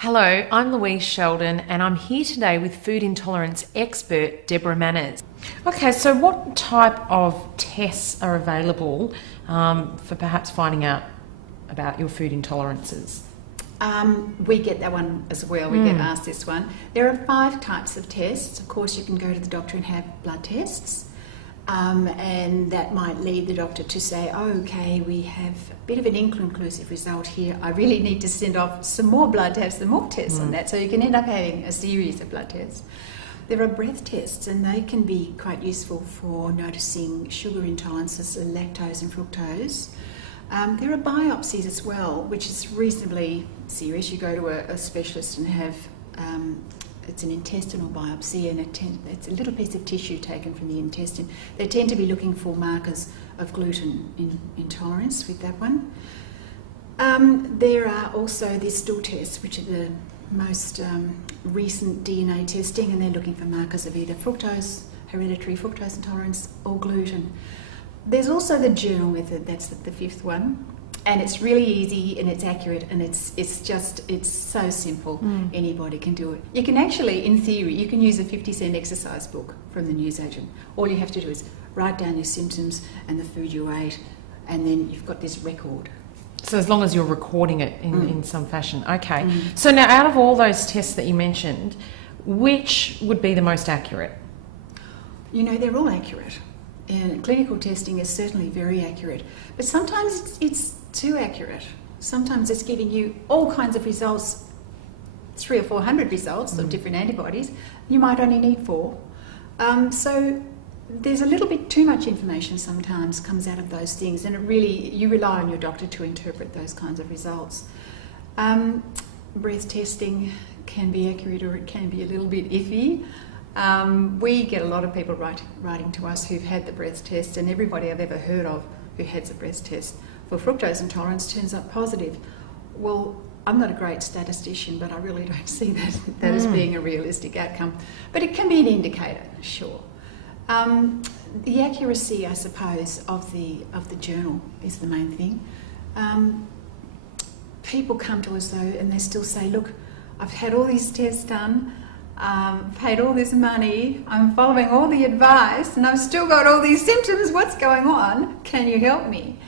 Hello, I'm Louise Sheldon and I'm here today with food intolerance expert Deborah Manners. Okay, so what type of tests are available for perhaps finding out about your food intolerances? We get that one as well. We get asked this one. There are 5 types of tests. Of course, you can go to the doctor and have blood tests. And that might lead the doctor to say, oh, okay, we have a bit of an inconclusive result here. I really need to send off some more blood to have some more tests on that. So you can end up having a series of blood tests. There are breath tests, and they can be quite useful for noticing sugar intolerances, lactose and fructose. There are biopsies as well, which is reasonably serious. You go to a specialist and have it's an intestinal biopsy, and it's a little piece of tissue taken from the intestine. They tend to be looking for markers of gluten intolerance with that one. There are also the stool tests, which are the most recent DNA testing, and they're looking for markers of either fructose, hereditary fructose intolerance, or gluten. There's also the journal method, that's the 5th one. And it's really easy and it's accurate and it's so simple. Anybody can do it. You can actually, in theory, you can use a 50-cent exercise book from the newsagent. All you have to do is write down your symptoms and the food you ate, and then you've got this record. So as long as you're recording it in some fashion. Okay. So now out of all those tests that you mentioned, which would be the most accurate? You know, they're all accurate. And clinical testing is certainly very accurate. But sometimes it's too accurate. Sometimes it's giving you all kinds of results, 300 or 400 results of different antibodies. You might only need 4. So there's a little bit too much information sometimes comes out of those things, and you rely on your doctor to interpret those kinds of results. Breath testing can be accurate, or it can be a little bit iffy. We get a lot of people writing to us who've had the breath test, and everybody I've ever heard of who had the breath test for fructose intolerance turns up positive. Well, I'm not a great statistician, but I really don't see that as being a realistic outcome. But it can be an indicator, sure. The accuracy, I suppose, of the journal is the main thing. People come to us though, and they still say, look, I've had all these tests done, paid all this money, I'm following all the advice, and I've still got all these symptoms. What's going on? Can you help me?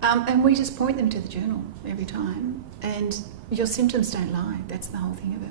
And we just point them to the journal every time. And your symptoms don't lie. That's the whole thing of it.